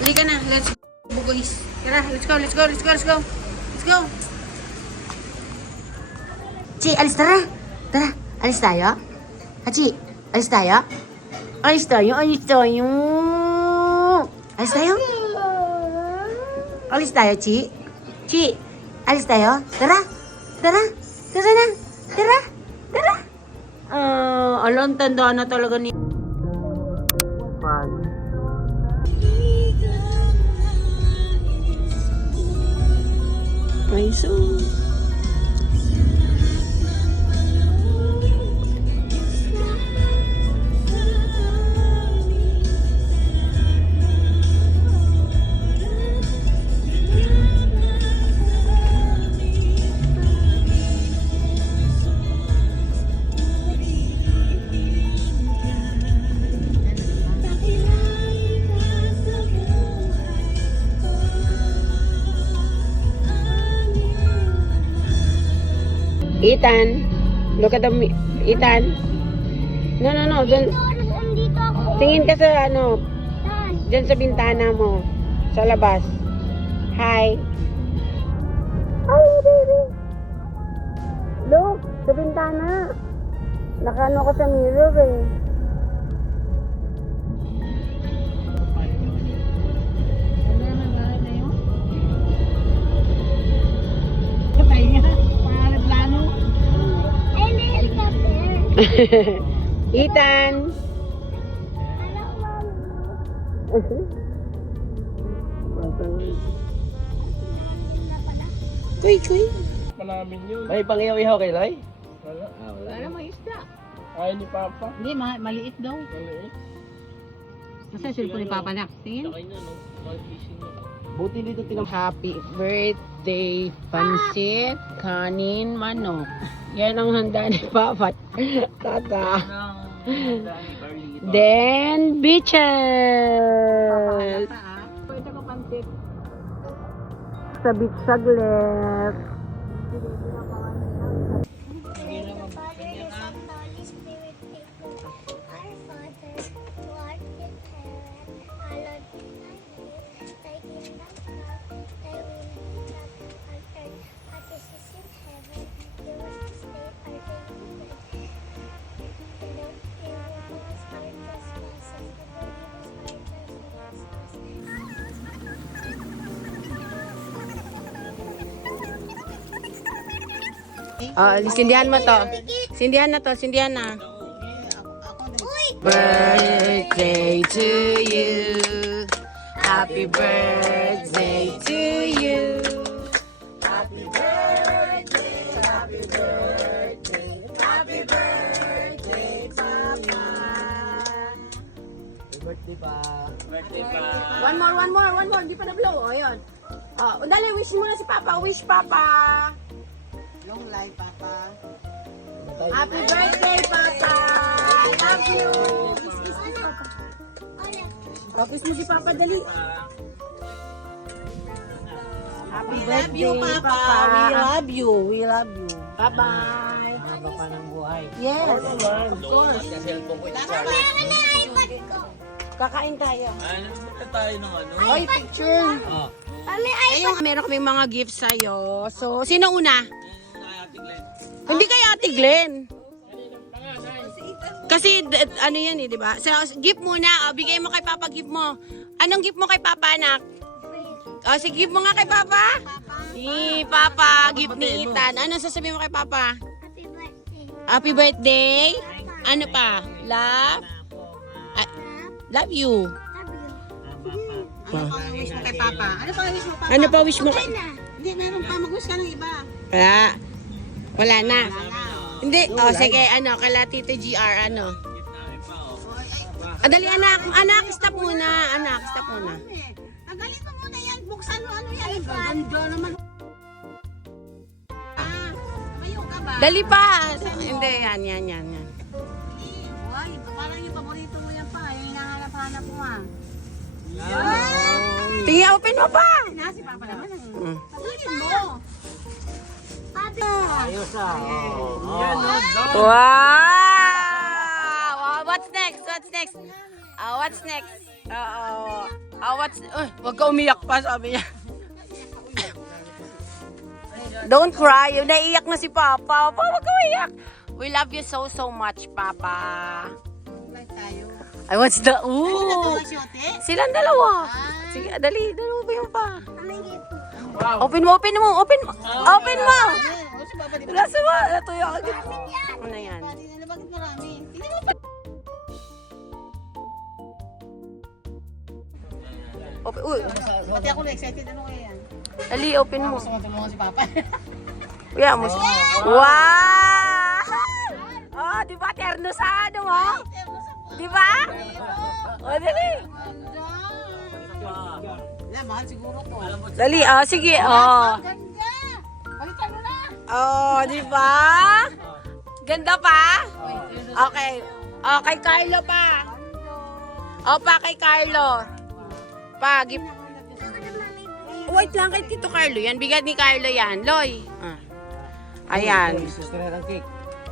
Halika na. Let's go, guys. Tara, let's go, let's go, let's go, let's go. Let's go. Chi, alis tara. Tara, alis tayo. Hachi, alis tayo. Alis tayo, alis tayo. Alis tayo. Alis tayo, Chi. Chi, alis tayo. Tara. Tara. Tara na. Tara. Tara. Alam, tanda na talaga ni... Ay, so... Ethan, look at the... Ethan. No. Dyan, tingin ka sa ano, dyan sa bintana mo. Sa labas. Hi. Hi, baby. Look, sa bintana. Nakaano ko sa mirror eh. Ethan. Kuy. Malamin yun. May pangiyaw-ihaw kay Loy? Wala. Wala. Wala may isda. Ayaw ni Papa. Hindi, maliit daw. Maliit. Nasa cellphone ni Papa na. Tingin. Sakay na, no? Mag-fishing na. Buti dito Happy birthday, pansit, kanin, manok. Yan ang handa ni Papa. Tata. Then, beaches. Sa beach saglit. Sindihan mo to. Sindihan na to, sindihan na. Birthday to you. Happy birthday to you. Happy birthday, happy birthday, happy birthday, Papa. birthday pa. Birthday pa. One more. Hindi pa na-blow. O, yun. Dali, wish mo na si Papa. Wish, Papa. Long life, Papa. Happy birthday, Papa. I love you. Kiss, Papa. Kiss mo si Papa, dali. Happy birthday, Papa. We love you. Bye-bye. Haba pa ng buhay. Yes. Of course. Sa cellphone ko ito. Kakain tayo. Nagpunta tayo ng ano? Oy, picture. Ayun, meron kaming mga gifts sa'yo. So, sino una? Hindi kay Ate Glenn. Kasi, ano yan eh, di ba? So, gift muna. Bigay mo kay Papa, gift mo. Anong gift mo kay Papa, anak? Sige, gift mo nga kay Papa. Si Papa, gift ni Ethan. Ano sasabihin mo kay Papa? Happy birthday. Ano pa? Love? Love you. Ano pa wish mo kay Papa? Ano pa wish mo kay... Hindi, meron pa. Mag-wish ka ng iba. Wala na. Hindi. Sige, kala Tito GR, Dali, anak. Anak, stop muna. Stop muna. Tanggalin mo muna yan. Buksan mo ano yan. Ganda naman. Mayo ka ba? Dali pa. Hindi, yan. Uy, parang yung paborito mo yan pa. Yung hinahanap-hanap mo Tingnan, open mo pa. Si Papa naman. Tanggalin mo. Ayos Wow! What's next? What's next? Oo. Wag ka umiyak pa, sabi niya. Don't cry. Naiiyak na si Papa. Papa, wag ka umiyak. We love you so much, Papa. Live tayo. Ay, what's the... Ano Ooh! ba siyote? Silang dalawa. Sige, dali. Dalawa yung pa. Open mo. Open mo. Oh, si Papa di ba? Nasa ba? Ito yung agad. Ano yan? Bakit marami? Tingnan mo. Open. Uy, Pati ako na-excited. Ano kaya yan? dali, open mo. Gusto mo tulungan si Papa. Kuya mo. Wow! Oh, di ba? Terno sa ano mo? Di ba? Oh, dali. Yan, mahal siguro to. Dali, sige. Ganda! Palitan mo na! Oh, di ba? Ganda pa? Okay. Oh, kay Carlo pa. Oh, pa kay Carlo. Pa, give. Wait lang kay Tito Carlo yan. Bigat ni Carlo yan. Loy. Ayan. Sister ng cake.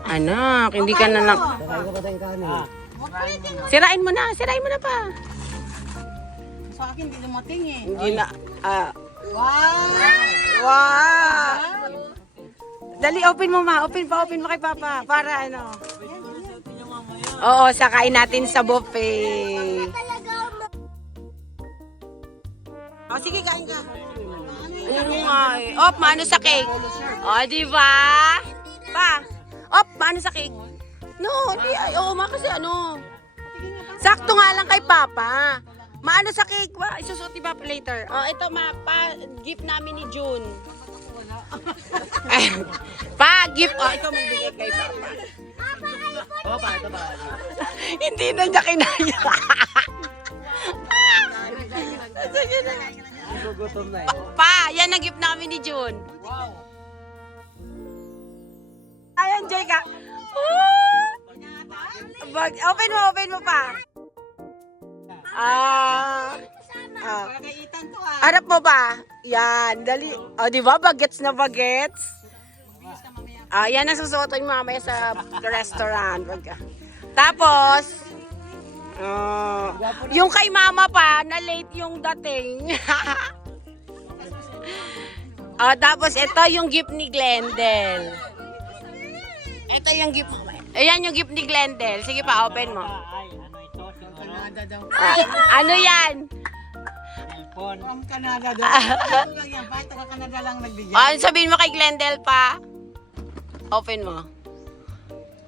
Anak, hindi ka na lang. Bakay ka ba tayong kanin? Sirain mo na. Sirain mo na pa. Sa akin, hindi dumating eh. Hindi na. Wow! Wow! Dali, open mo ma. Open mo kay Papa. Para ano. Oo, sakain natin sa buffet. Oh, sige, kain ka. Oo nga eh. Op, maano sa cake? Oh, di ba? Pa. Op, maano sa cake? No, di. Oo, kasi ano. Sakto nga lang kay Papa. Maano sa cake? Isusuot ni Papa later. Oh, ito ma, pa, gift namin ni June. Pa, gift. Oh, ikaw magbigay kay Papa. Papa, ito ba? Hindi na niya kinaya. Gugutom na eh. Pa, yan ang gift namin ni June. Wow! Ay, enjoy ka. Open mo pa. Kagaitan to ah. Harap mo ba? Yan, dali. O, di ba? Bagets na bagets. Yan ang susuotin mo mamaya sa restaurant. Tapos, yung kay mama pa, na late yung dating. Tapos, ito yung gift ni Glendale. Ito yung gift. Ayan yung gift ni Glendale. Sige pa, open mo. Ay, ano ito? Canada daw. Ano yan? Cellphone. From Canada daw. Ano lang yan? Bakit taga Canada lang nagbigay? Sabihin mo kay Glendale pa. Open mo.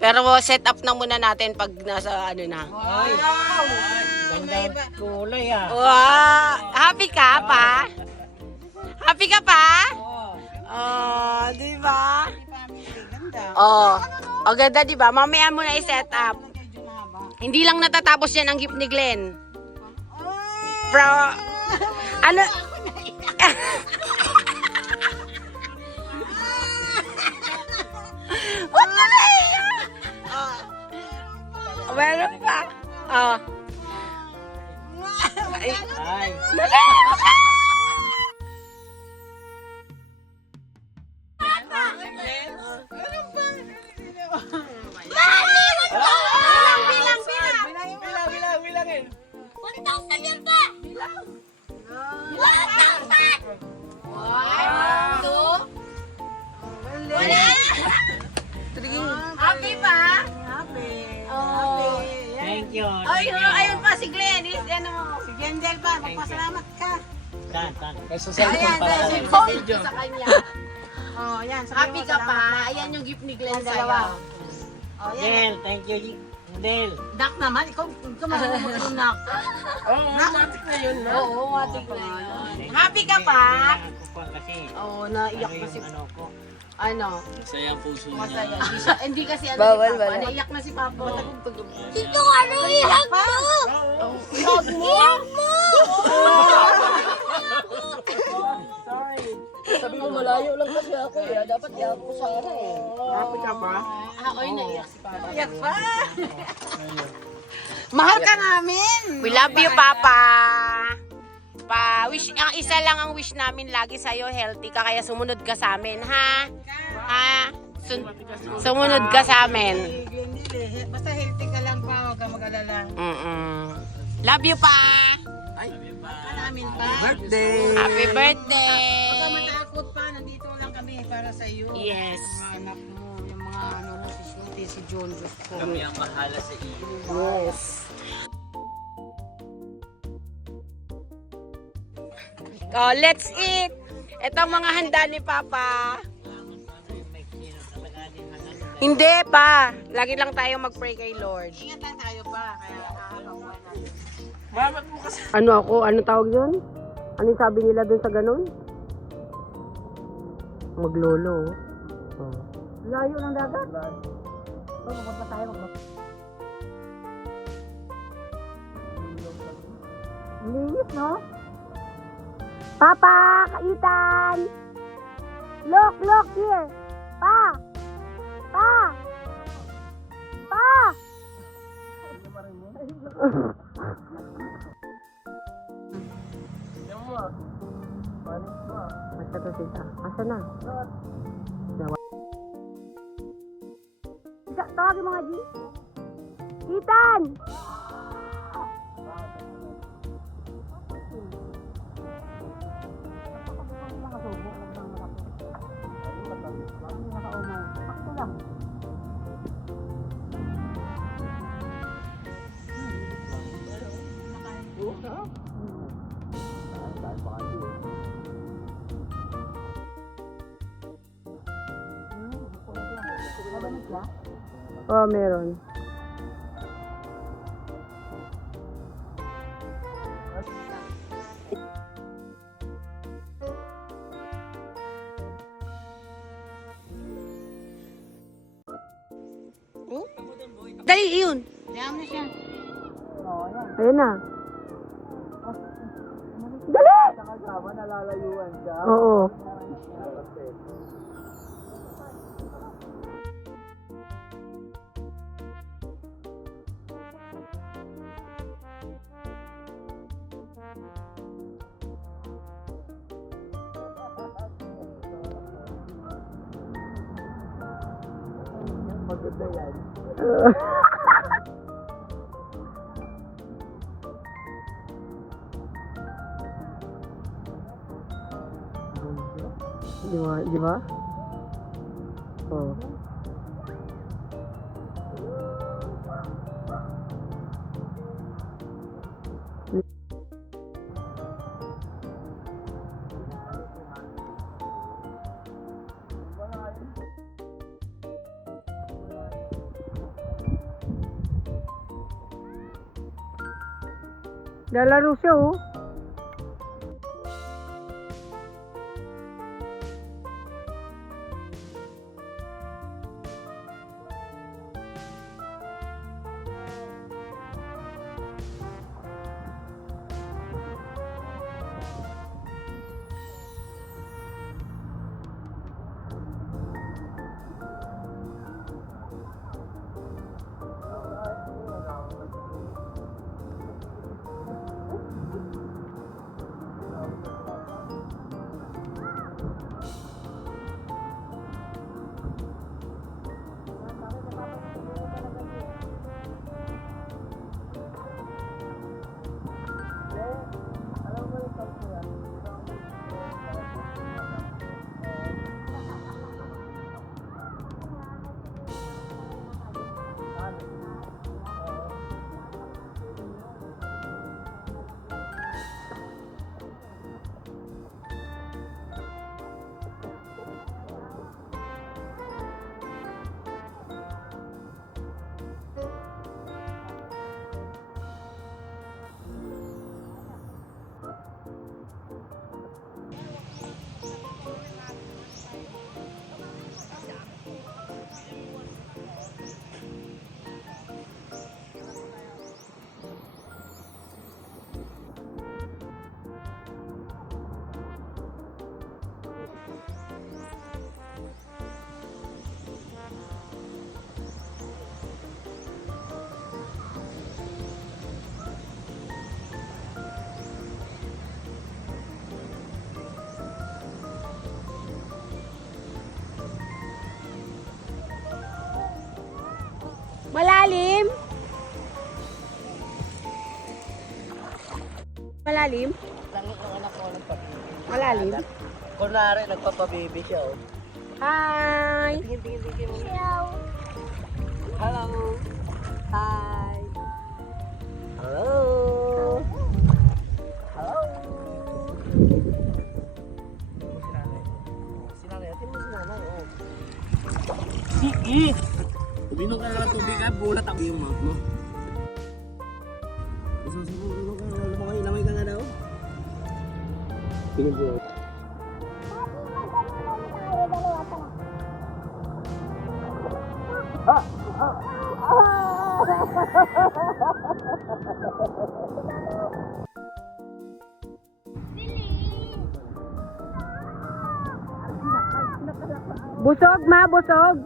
Pero set up na muna natin pag nasa ano na. Ay! Ganda kulay ah. Wow! Happy ka pa? Happy ka pa? Oh. Di ba? Family, ganda. Oh, ganda di ba? Mamaya mo na i-set up. Medyo mahaba. Hindi lang natatapos yan ang gift ni Glenn. Ano? Huwag ka na iyak! Meron pa. Ay. Ay! Dali! Bilangin! 1,000 yan pa! Happy pa? Happy. Oh. Thank you. Ayun pa si Glennis. Ano mo? Si Gendel pa, magpasalamat ka. Saan? Kay Susan Ayan, para dahil sa phone sa kanya. Oh, yan. Happy ka pa? Ayan yung gift ni Glenn sa'yo. Oh, yan. Del, thank you. Del. Dak naman, ikaw marunong mag-unak. Oo, matik na yun, no? Oo, matik na yun. Happy ka pa? Ako pa kasi. Oo, naiyak Ano na si... yung ano ko? Ano? Masaya ang puso niya. Masaya. Hindi kasi ano si Papa. Naiyak na si Papa. Tito, ano ihag mo? Ihag mo? Sorry. Sabi mo malayo lang kasi ako eh. Dapat ihag ko sana eh. Happy ka ba? Oy, naiyak si Papa. Iyak pa. Mahal ka namin. We love you, Papa. Wish, ang isa lang ang wish namin lagi sa'yo, healthy ka, kaya sumunod ka sa amin, ha? Ha? Sumunod ka sa amin. Basta healthy ka lang pa, huwag ka mag-alala. Love you, pa. namin pa. Birthday! Happy Huwag birthday! ka matakot pa, nandito lang kami para sa iyo. Yes. Mga anak mo, yung mga ano mo, si Shruti, si John, Diyos ko. Kami ang mahala sa iyo. Yes. Oh, let's eat! Ito ang mga handa ni Papa. Hindi pa. Lagi lang tayo mag-pray kay Lord. Ingat lang tayo pa, kaya nakakakuha natin. Mamat mo kasi. Ano ako? Ano tawag yun? Ano yung sabi nila dun sa ganun? Maglolo. Oh. Layo ng dagat. Pupunta tayo Ang linis, no? Papa! Kaitan! Look here! Pa! Pa! Pa! Tignan mo ah. Panis mo ah. Basta to sita. Asa na? Isa, tawagin mga G. Itan! Oh, meron. Oh? Dali, yun. Diyan mo siya. Ayun na. Dali! Nakasama, nalalayuan ka. Oo. Maganda yan. Di ba? Di ba? Oh. Lalaro siya, oh. Malalim? Malalim? Yung anak ko nagpapibig. Malalim. Kunwari, nagpapabibi siya, oh. Hi! Tingin mo. Hello. Hi. Hello. Hello. Sinanay. Atin mo sinanay, oh. Sige. Uminom ka na ng tubig, ha? Bulat ako yung mouth mo. Lamay ka nga daw. Tingin po. Busog, ma, busog.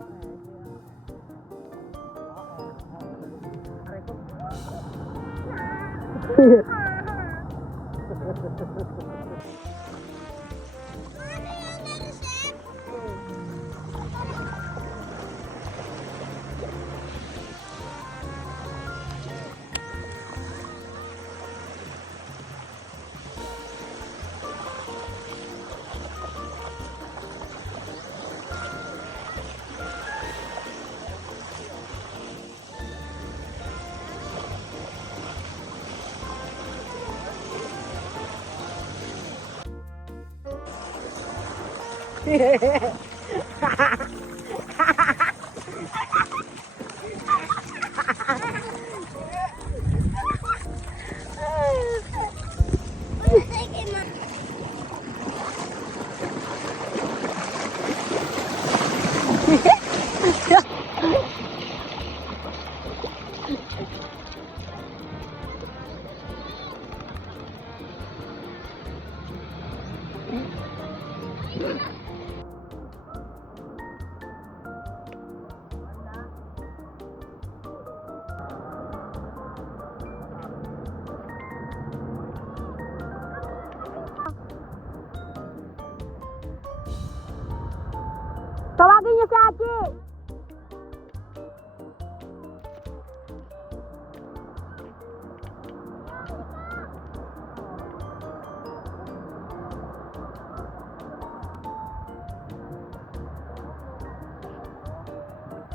Tawagin niyo si Achi.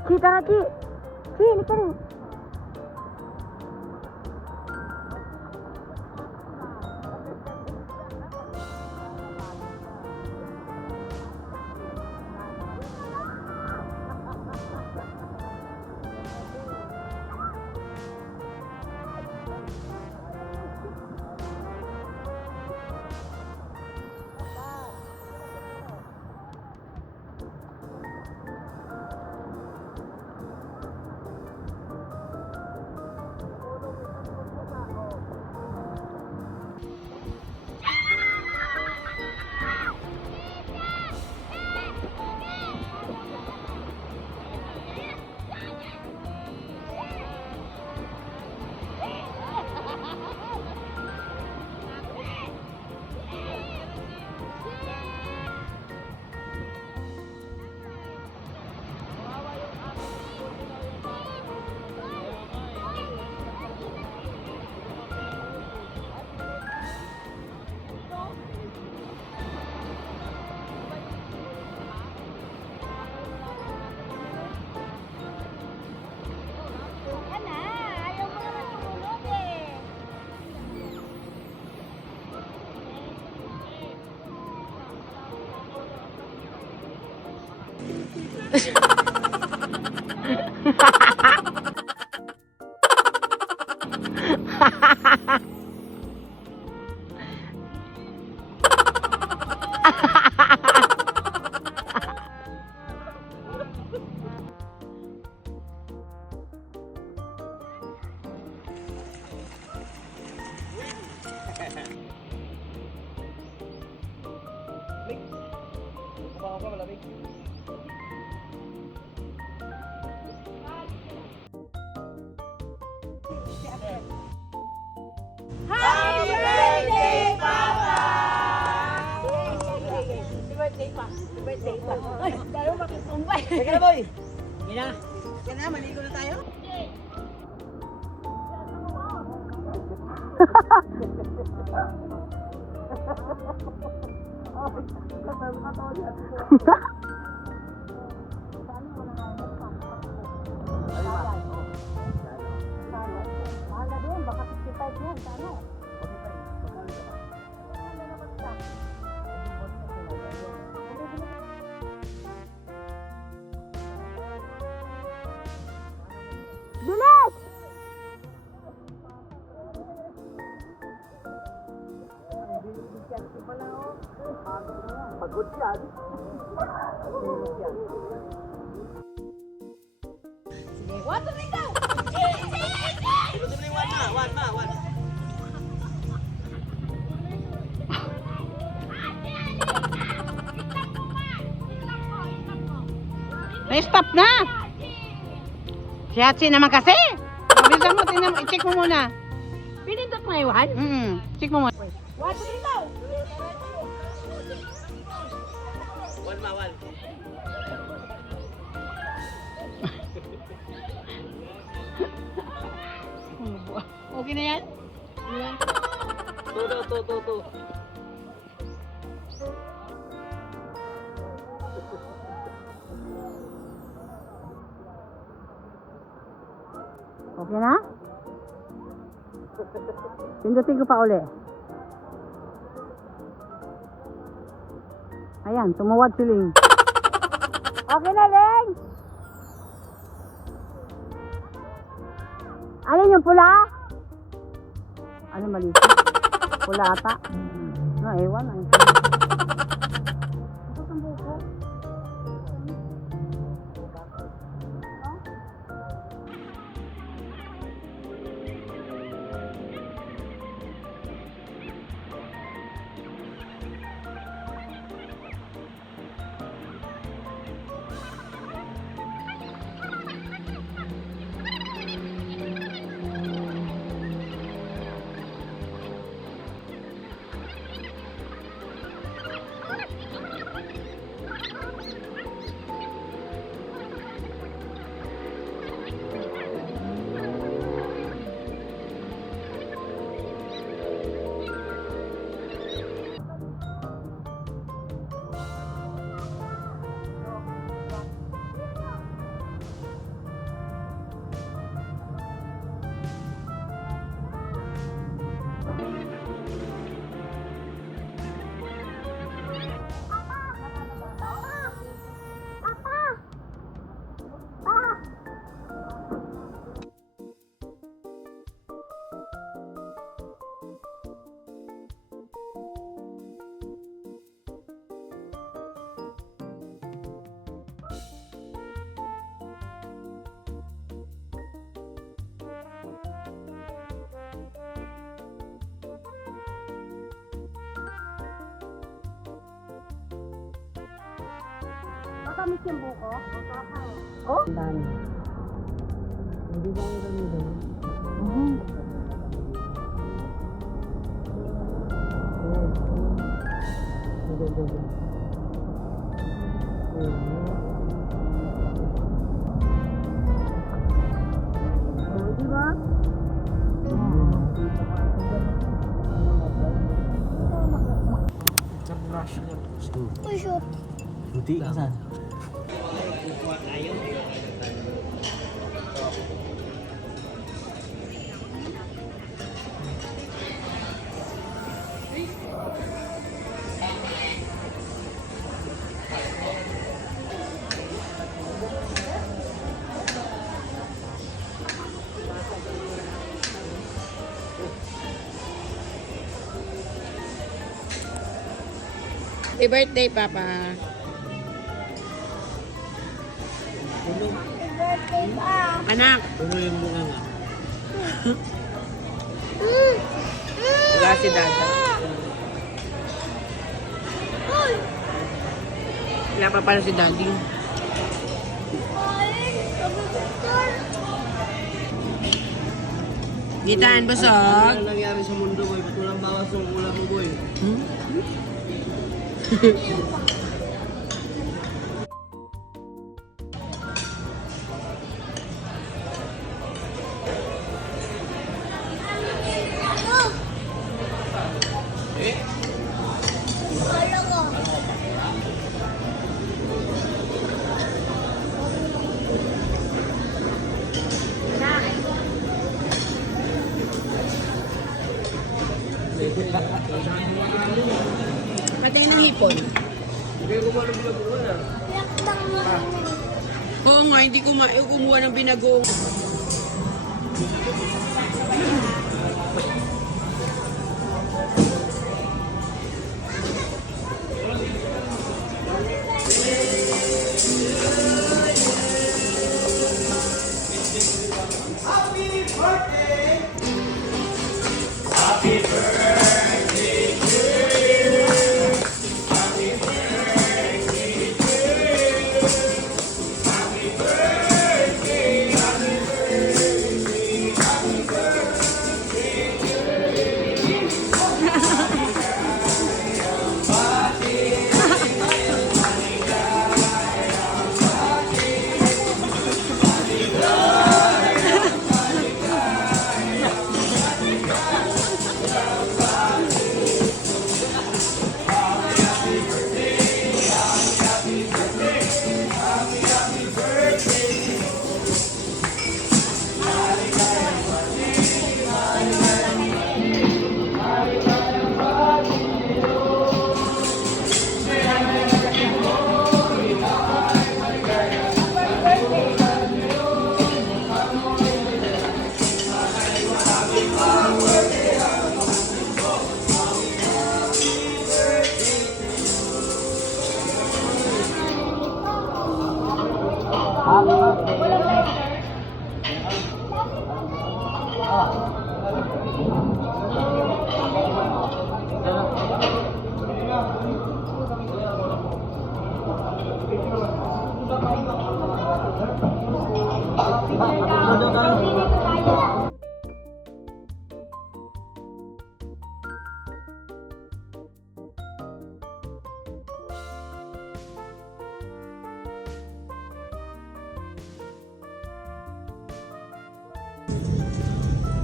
Chi, tara Chi. Chi, halika rin. Happy birthday, Papa! Happy birthday pa. Happy birthday pa. Ay, tayo makisumbay. Teka na, boy. Yan na, maligo na tayo. Mahal na doon, baka 55 yan. Ano? Bilis! Pagod yan. Water dito! Ito na yung one ma. May stop na! Si Hatsi naman kasi! Bisa mo, tingnan mo, i-check mo muna. Pinindot mo iwan? Check mo muna. Water dito! One ma. Okay na yan? To. Okay na? Pindutin ko pa uli. Ayan, tumawad si Ling. Okay na, Ling! Alin yung pula? Ano mali? Pula ata. No, ewan. Ano ang buko? Matamis yung buko? Oh? Dami. Hindi ba yung kami doon? Di ba? Buti ka saan? Happy birthday, Papa. Anak. Ano yung mukha nga? Wala si Dada. Wala pa pala si Daddy. Gitaan, busog. Ano nangyari sa mundo, boy? Ba't walang bawas ng ulam mo, boy? Patay ng hipon. Oo nga, hindi ko kumuha ng binagong.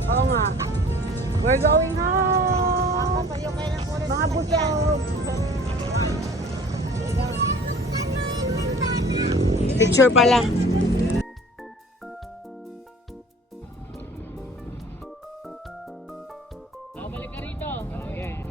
Oo nga. We're going home. Mga busog. Picture pala. Balik ka rito. Okay.